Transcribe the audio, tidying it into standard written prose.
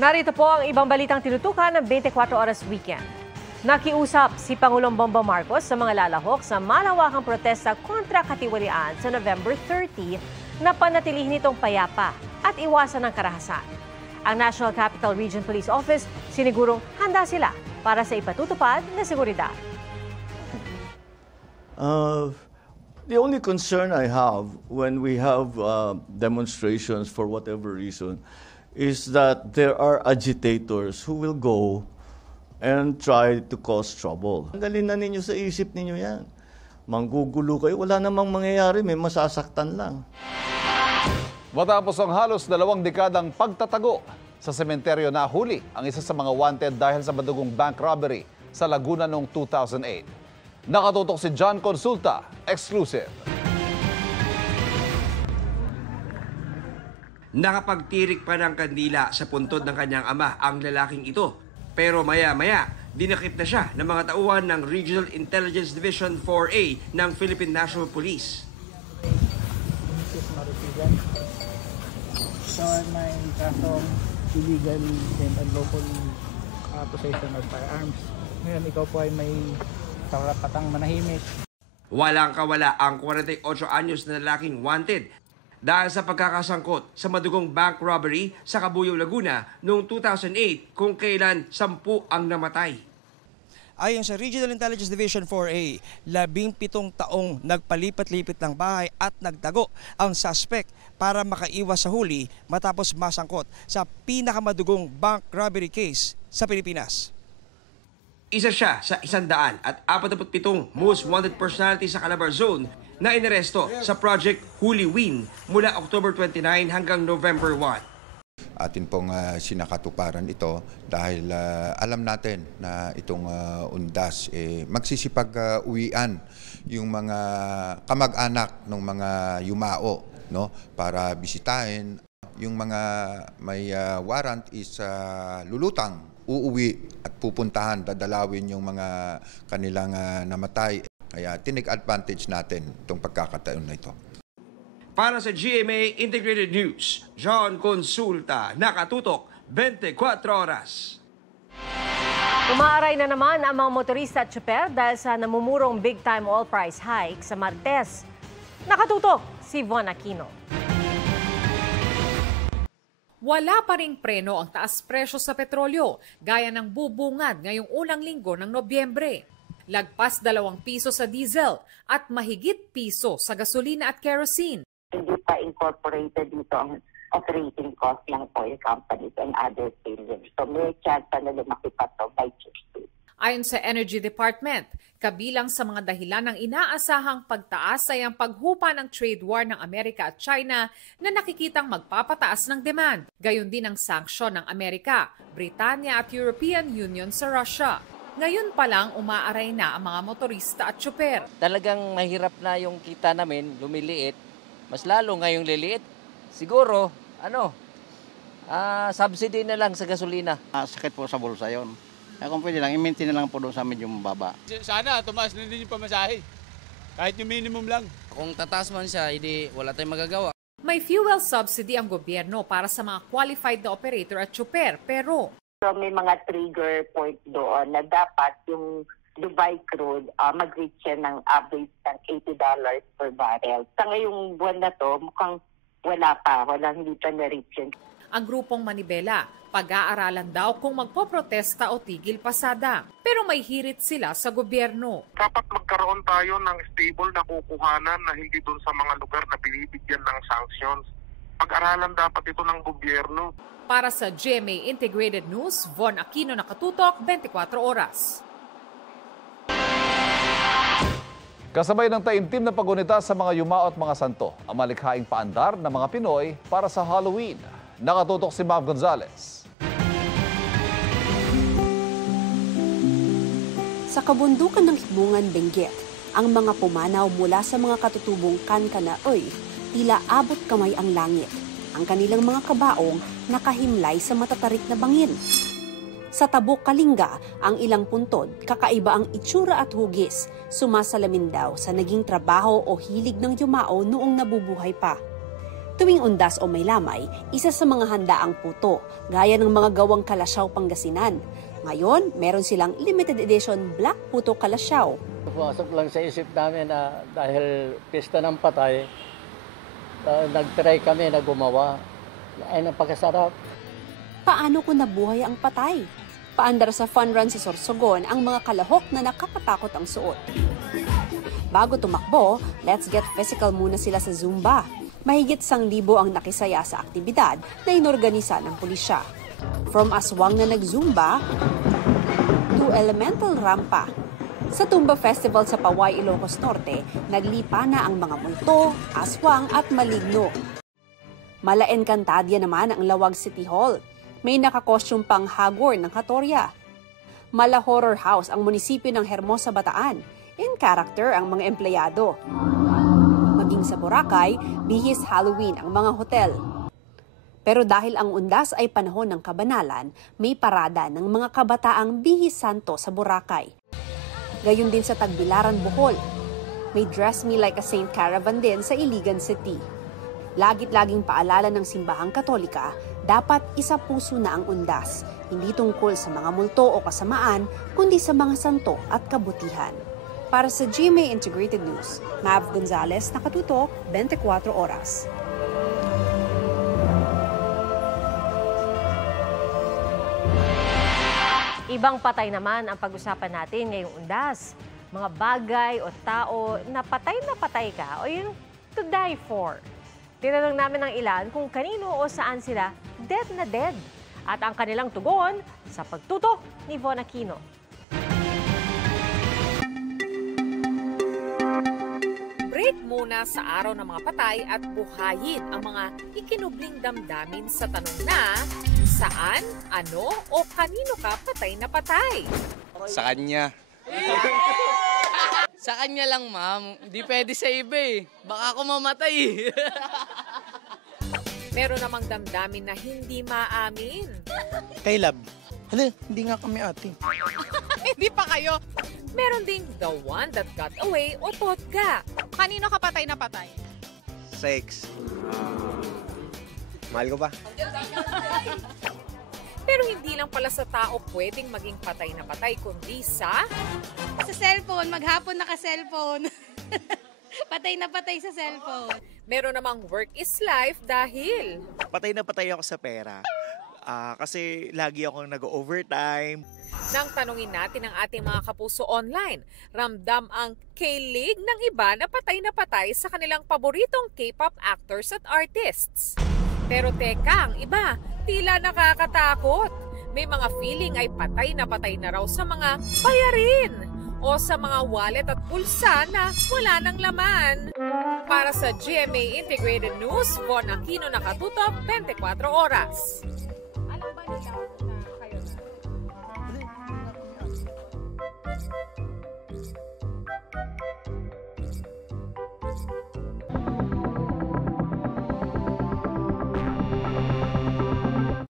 Narito po ang ibang balitang tinutukan ng 24 Oras Weekend. Nakiusap si Pangulong Bongbong Marcos sa mga lalahok sa malawakang protesta kontra katiwalian sa November 30 na panatilihin itong payapa at iwasan ng karahasan. Ang National Capital Region Police Office sinigurong handa sila para sa ipatutupad na seguridad. The only concern I have when we have demonstrations for whatever reason is that there are agitators who will go and try to cause trouble. Tanggalin na ninyo sa isip ninyo yan. Manggugulo kayo, wala namang mangyayari, may masasaktan lang. Matapos ang halos 2 dekadang pagtatago, sa sementeryo na huli ang isa sa mga wanted dahil sa madugong bank robbery sa Laguna noong 2008. Nakatutok si John Consulta, exclusive. Nakapagtirik pa ng kandila sa puntod ng kanyang ama ang lalaking ito. Pero maya-maya, dinakip na siya ng mga tauhan ng Regional Intelligence Division 4A ng Philippine National Police. So may kasong illegal and unlawful possession of firearms. Ngayon ikaw po ay may karapatang manahimik. Walang kawala ang 48 anyos na lalaking wanted dahil sa pagkakasangkot sa madugong bank robbery sa Cabuyao, Laguna noong 2008 kung kailan 10 ang namatay. Ayon sa Regional Intelligence Division 4A, 17 taong nagpalipat-lipit ng bahay at nagtago ang suspect para makaiwas sa huli matapos masangkot sa pinakamadugong bank robbery case sa Pilipinas. Isa siya sa 147 most wanted personality sa Calabar Zone na inaresto sa Project Holy Win mula October 29 hanggang November 1. Atin pong sinakatuparan ito dahil alam natin na itong undas magsisipag-uwian yung mga kamag-anak ng mga yumao, no, para bisitahin. Yung mga may warrant is lulutang, uuwi at pupuntahan, dadalawin yung mga kanilang namatay. Kaya tinig advantage natin itong pagkakataon na ito. Para sa GMA Integrated News, John Consulta, nakatutok 24 oras. Umaaray na naman ang mga motorista at tsuper dahil sa namumurong big-time oil price hike sa Martes. Nakatutok si Von Aquino. Wala pa ring preno ang taas presyo sa petrolyo, gaya ng bubungad ngayong unang linggo ng Nobyembre. Lagpas 2 piso sa diesel at mahigit piso sa gasolina at kerosene. Hindi pa incorporated dito ang operating cost ng oil companies and other payments. So may chance na lumaki pa to by Tuesday. Ayon sa Energy Department, kabilang sa mga dahilan ng inaasahang pagtaas ay ang paghupa ng trade war ng Amerika at China na nakikitang magpapataas ng demand. Gayon din ang sanksyon ng Amerika, Britanya at European Union sa Russia. Ngayon pa lang umaaray na ang mga motorista at tsuper. Talagang mahirap na yung kita namin, lumiliit. Mas lalo ngayong liliit. Siguro, subsidy na lang sa gasolina. Sakit po sa bulsa yun. Kung pwede lang, i-maintain na lang po doon sa medyo mababa. Sana tumaas na din yung pamasahe. Kahit yung minimum lang. Kung tataas man siya, hindi wala tayong magagawa. May fuel subsidy ang gobyerno para sa mga qualified na operator at tsuper, pero So may mga trigger point doon na dapat yung Dubai crude mag-reach yan ng average ng $80 per barrel. Sa ngayong buwan na to, mukhang hindi pa na-reach yun. ang grupong Manibela, pag-aaralan daw kung magpoprotesta o tigil pasada. Pero may hirit sila sa gobyerno. Dapat magkaroon tayo ng stable na kukuhanan na hindi doon sa mga lugar na binibigyan ng sanctions. Pag-aralan dapat ito ng gobyerno. Para sa GMA Integrated News, Von Aquino, nakatutok, 24 oras. Kasabay ng taimtim na pagunita sa mga yumao at mga santo, ang malikhaing paandar ng mga Pinoy para sa Halloween. Nakatutok si Mav Gonzalez. Sa kabundukan ng Hibungan, Benguet, ang mga pumanaw mula sa mga katutubong Kankanaoy, tila abot kamay ang langit. Ang kanilang mga kabaong nakahimlay sa matatarik na bangin. Sa Tabuk, Kalinga, ang ilang puntod, kakaiba ang itsura at hugis, sumasalamin daw sa naging trabaho o hilig ng yumao noong nabubuhay pa. Tuwing undas o may lamay, isa sa mga handaang puto, gaya ng mga gawang Kalasyaw Pangasinan. Ngayon, meron silang limited edition Black Puto Kalasyaw. Pumasok lang sa isip namin na dahil pista ng patay, nag-try kami na gumawa. Ay, napakasarap. Paano kung nabuhay ang patay? Paandar sa fun run sa Sorsogon ang mga kalahok na nakakatakot ang suot. Bago tumakbo, let's get physical muna sila sa Zumba. Mahigit 1,000 ang nakisaya sa aktibidad na inorganisa ng pulisya. From aswang na nag-Zumba to elemental rampa. Sa Tumba Festival sa Paway, Ilocos Norte, naglipa na ang mga multo, aswang at maligno. Mala Encantadia naman ang Lawag City Hall. May nakakostyum pang Hagor ng Katorya. Mala Horror House ang munisipyo ng Hermosa, Bataan. In character ang mga empleyado. Maging sa Boracay, bihis Halloween ang mga hotel. Pero dahil ang undas ay panahon ng kabanalan, may parada ng mga kabataang bihis santo sa Boracay. Gayon din sa Tagbilaran, Bohol. May Dress Me Like a Saint Caravan din sa Iligan City. Lagit-laging paalala ng simbahang Katolika, dapat isa puso na ang undas, hindi tungkol sa mga multo o kasamaan, kundi sa mga santo at kabutihan. Para sa GMA Integrated News, Mav Gonzalez, nakatutok, 24 oras. Ibang patay naman ang pag-usapan natin ngayong undas. Mga bagay o tao na patay ka o yung to die for. Tinanong namin ng ilan kung kanino o saan sila dead na dead. At ang kanilang tugon sa pagtutok ni Von Aquino. Break muna sa araw ng mga patay at buhayin ang mga ikinubling damdamin sa tanong na saan, ano o kanino ka patay na patay? Sa kanya. Sa kanya lang, ma'am. Di pwede sa iba eh. Baka ako mamatay. Meron namang damdamin na hindi maamin. Kay Lab. Hala, hindi nga kami ate. Hindi pa kayo. Meron ding the one that got away o totga. Kanino ka patay na patay? Sex. Mahal ko ba? Pero hindi lang pala sa tao pwedeng maging patay na patay, kundi sa cellphone, maghapon naka-cellphone. Patay na patay sa cellphone. Meron namang work is life dahil patay na patay ako sa pera. Kasi lagi akong nag-overtime. Nang tanungin natin ang ating mga kapuso online, ramdam ang K-League ng iba na patay sa kanilang paboritong K-pop actors at artists. Pero teka, ang iba, tila nakakatakot. May mga feeling ay patay na raw sa mga bayarin o sa mga wallet at pulsa na wala ng laman. Para sa GMA Integrated News, Von Aquino, nakatutok, 24 oras. Alam ba nila